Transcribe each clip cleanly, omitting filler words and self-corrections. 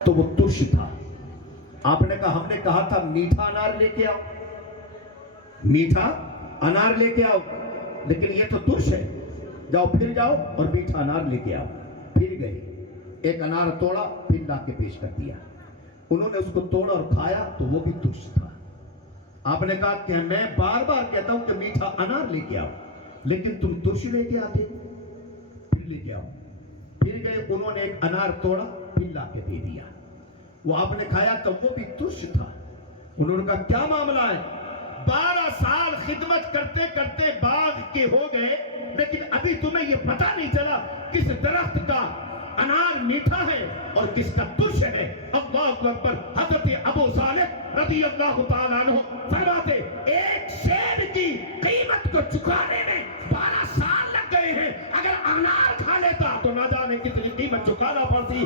तो वो तुर्श था। आपने कहा, हमने कहा था मीठा अनार लेके आओ, मीठा अनार लेके आओ, लेकिन ये तो तुर्श है। जाओ, फिर जाओ और मीठा अनार लेके आओ। फिर गए, एक अनार तोड़ा, फिर ला के पेश कर दिया। उन्होंने उसको तोड़ा और खाया तो वो भी तुर्श था। आपने कहा कि मैं बार बार कहता हूं कि मीठा अनार लेके आओ, लेकिन तुम तुर्श लेके आते हो। फिर लेके आओ। फिर गए, उन्होंने एक अनार तोड़ा, फिर ला के दे दिया। वो आपने खाया तो वो भी तुर्श था। उन्होंने कहा, क्या मामला है? 12 साल खिदमत करते करते बाग के हो गए, लेकिन अभी तुम्हें ये पता नहीं चला किस दरख्त का अनार मीठा है और किसका तुर्श है। अल्लाहु अकबर। हजरत अबू सालेह रज़ियल्लाहु ताला अन्हु फरमाते, एक सेब की कीमत को चुकाने में 12 साल लग गए हैं। अगर अनार खा लेता तो ना जाने कितनी कीमत चुकाना पड़ती।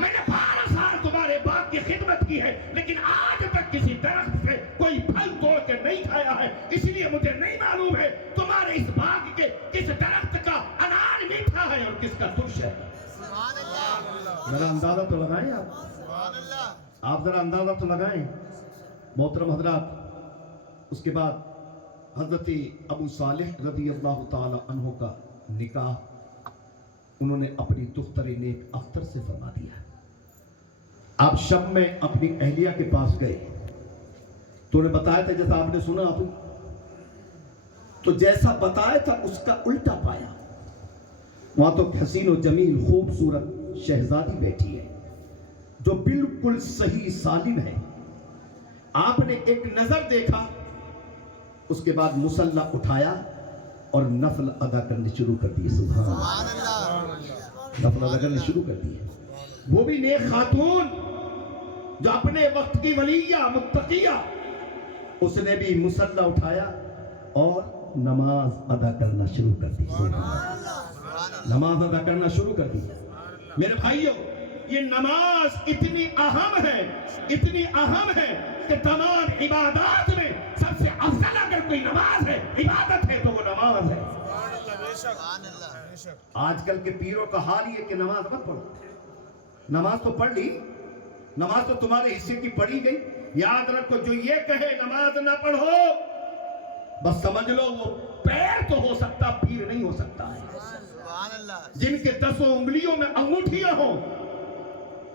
मैंने 12 साल तुम्हारे बाग की खिदमत की है, लेकिन आज तक किसी दरख्त से कोई फल तोड़ के नहीं खाया है, इसलिए मुझे नहीं मालूम है तुम्हारे इस बाग के किस दरख्त का अनार मीठा है और किसका तुर्श है। जरा अंदाजा तो लगाएं आप जरा अंदाजा तो लगाएं मोहतरम हजरात। उसके बाद हजरत अबू सालेह रज़ियल्लाहु ताला अन्हु का निकाह उन्होंने अपनी दुख्तर नेक अख्तर से फरमा दिया। आप शब में अपनी अहलिया के पास गए तो उन्हें बताया था जैसा आपने सुना, तो जैसा बताया था उसका उल्टा पाया। वहां तो हसीन और जमील खूबसूरत शहजादी बैठी है जो बिल्कुल सही सालिम है। आपने एक नजर देखा, उसके बाद मुसल्ला उठाया और नफल अदा करने शुरू कर दिए। सुभान अल्लाह, नफल अदा करने शुरू कर दिए। वो भी नेक खातून जो अपने वक्त की वलिया मुत्तकिया, उसने भी मुसल्ला उठाया और नमाज अदा करना शुरू कर दी। नमाज अदा करना शुरू कर दी। मेरे भाइयों, ये नमाज इतनी अहम है, इतनी अहम है कि तमाम इबादत में सबसे अफजल अगर कोई नमाज है, इबादत है, तो वो नमाज है। आजकल के पीरों का हाल ये कि नमाज मत पढ़ो। नमाज तो पढ़ ली, नमाज तो तुम्हारे हिस्से की पढ़ी गई। याद रखो, जो ये कहे नमाज ना पढ़ो, बस समझ लो वो पैर तो हो सकता, पीर नहीं हो सकता है। जिनके 10 उंगलियों में अंगूठियां हो,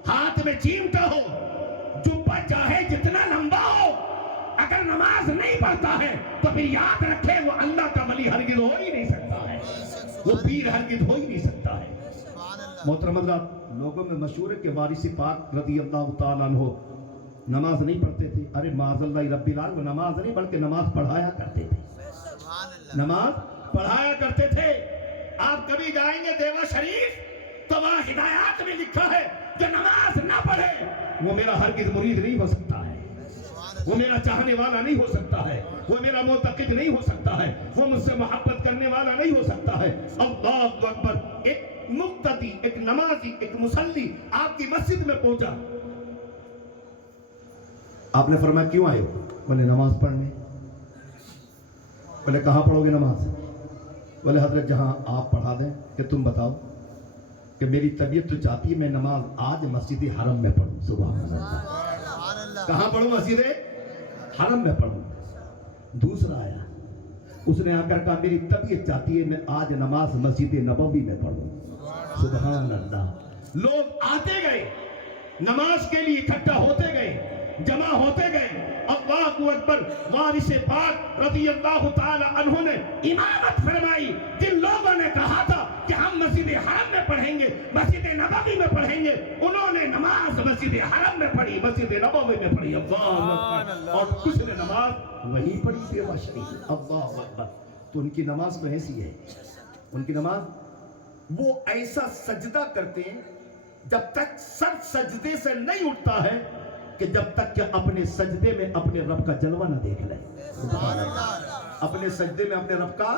हाथ में चिमटा हो, जुब्बा चाहे जितना लंबा हो, अगर नमाज नहीं पढ़ता है तो फिर याद रखे वो अल्लाह का वली हरगिज़ हो ही नहीं सकता है, वो पीर हरगिज़ हो ही नहीं सकता है। मोहतरम हज़रात, लोगों में मशहूर है कि वारिस पाक रज़ियल्लाहु ताला अन्हु नमाज नहीं पढ़ते थे। अरे माज़अल्लाह रब्बिल आलम, वो नमाज नहीं बल्कि नमाज पढ़ाया करते थे। नमाज पढ़ाया करते थे। आप कभी जाएंगे देवा शरीफ तो वहां हिदायत में लिखा है, जो नमाज ना पढ़े वो मेरा हरगिज़ मुरीद नहीं हो सकता है, वो मेरा चाहने वाला नहीं हो सकता है, वो मेरा मुतक़िद नहीं हो सकता है, वो मुझसे मोहब्बत करने वाला नहीं हो सकता है। अल्लाहु अकबर। एक मुक्तदी, एक नमाजी, एक मुसल्ली आपकी मस्जिद में पहुंचा। आपने फरमाया, क्यों आए हो? बोले, नमाज पढ़ने। बोले, कहाँ पढ़ोगे नमाज? बोले, हजरत जहां आप पढ़ा दें। कि तुम बताओ कि मेरी तबीयत तो चाहती है मैं नमाज आज मस्जिद हरम में पढ़ूं। सुभान अल्लाह। कहाँ पढ़ूं? मस्जिद हरम में पढ़ूं। दूसरा आया, उसने आकर कहा, मेरी तबीयत चाहती है मैं आज नमाज मस्जिद नबवी में पढ़ूं। सुभान अल्लाह। लोग आते गए, नमाज के लिए इकट्ठा होते गए, जमा होते गए। अल्लाहु अकबर। वारिस पाक रज़ियल्लाहु ताला अन्हु ने इमामत फरमाई। जिन लोगों ने कहा था कि हम मस्जिद हरम में पढ़ेंगे, मस्जिद नबवी में पढ़ेंगे, उन्होंने नमाज मस्जिद हरम में पढ़ी, मस्जिद नबवी में पढ़ी। अल्लाहु अकबर। और कुछ ने नमाज वहीं पढ़ी देवा शरीफ। अल्लाहु अकबर। तो उनकी नमाज तो ऐसी है, उनकी नमाज वो ऐसा सजदा करते हैं जब तक सर सजदे से नहीं उठता है कि जब तक कि अपने सजदे में अपने रब का जलवा न देख ले। अपने सजदे में अपने रब का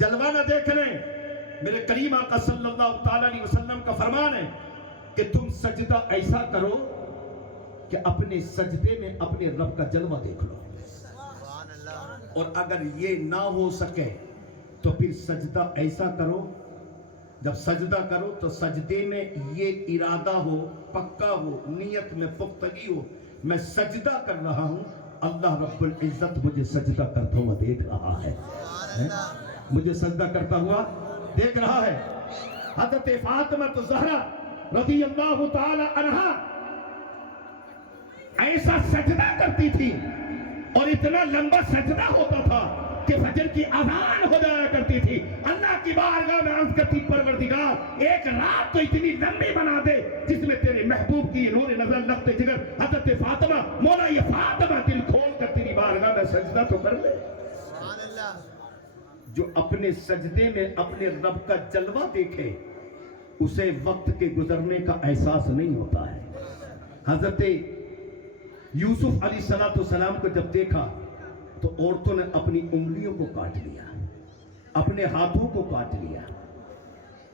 जलवा न देख ले। मेरे करीम आका सल्लल्लाहु ताला अलैहि वसल्लम का फरमान है कि तुम सजदा ऐसा करो कि अपने सजदे में अपने रब का जलवा देख लो। और अगर ये ना हो सके तो फिर सजदा ऐसा करो जब सजदा करो तो सजदे में ये इरादा हो, पक्का हो, नीयत में पुख्तगी हो, मैं सजदा कर रहा हूं, अल्लाह रब्बुल इज्जत मुझे सजदा करता हुआ देख रहा है? मुझे सजदा करता हुआ देख रहा है। हज़रत फातिमा तो ज़हरा रज़ी अल्लाह ताला अन्हा ऐसा सजदा करती थी और इतना लंबा सजदा होता था कि फजर की अज़ान हो जाया करती थी। अल्लाह की बारगाह में अर्ज़ करती, परवरदिगार एक रात तो इतनी लंबी बना दे जिसमें तेरे महबूब की नूर नजर लफ्ते जिगर हज़रत फातिमा, मौला ये फातिमा दिल खोल कर तेरी बारगाह में सजदा तो कर ले। जो अपने सजदे में अपने रब का जलवा देखे उसे वक्त के गुजरने का एहसास नहीं होता है। हज़रत यूसुफ अलैहिस्सलाम को जब देखा तो औरतों ने अपनी उंगलियों को काट लिया, अपने हाथों को काट लिया।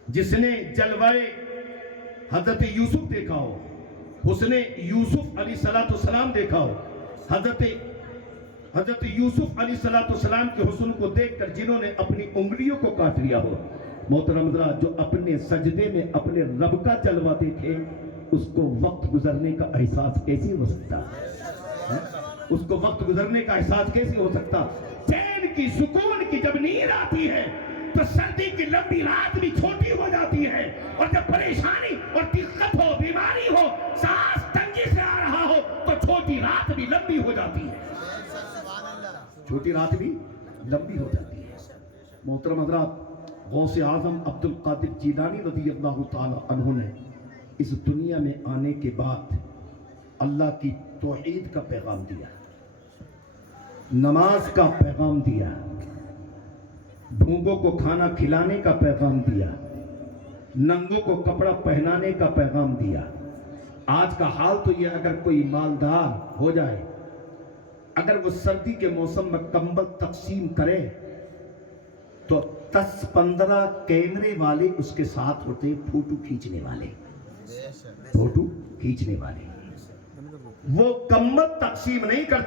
जिसने जलवाए हजरत यूसुफ देखा हो, उसने यूसुफ अलैहिस्सलाम देखा हो, हजरत यूसुफ अलैहिस्सलाम के हुस्न को देखकर जिन्होंने अपनी उंगलियों को काट लिया हो, मोहतरम हज़रात, जो अपने सजदे में अपने रब का जलवा देखे उसको वक्त गुजरने का एहसास कैसे हो सकता है? उसको वक्त गुजरने का एहसास कैसे हो सकता? चैन की, सुकून की जब नींद आती है तो सर्दी की लंबी रात भी छोटी हो जाती है, और जब परेशानी और दिक्कत हो, बीमारी हो, सांस तंगी से आ रहा हो तो छोटी रात भी लंबी हो जाती है। छोटी रात भी लंबी हो जाती है। मोहतरम हज़रात, गौसे आज़म अब्दुल कादिर जीलानी रज़ी अल्लाह ताला अन्हु ने इस दुनिया में आने के बाद अल्लाह की तौहीद का पैगाम दिया, नमाज का पैगाम दिया, भूखों को खाना खिलाने का पैगाम दिया, नंगों को कपड़ा पहनाने का पैगाम दिया। आज का हाल तो ये, अगर कोई मालदार हो जाए, अगर वो सर्दी के मौसम में कंबल तकसीम करे तो 10-15 कैमरे वाले उसके साथ होते, फोटो खींचने वाले, फोटो खींचने वाले। वो कंबल तकसीम नहीं करता।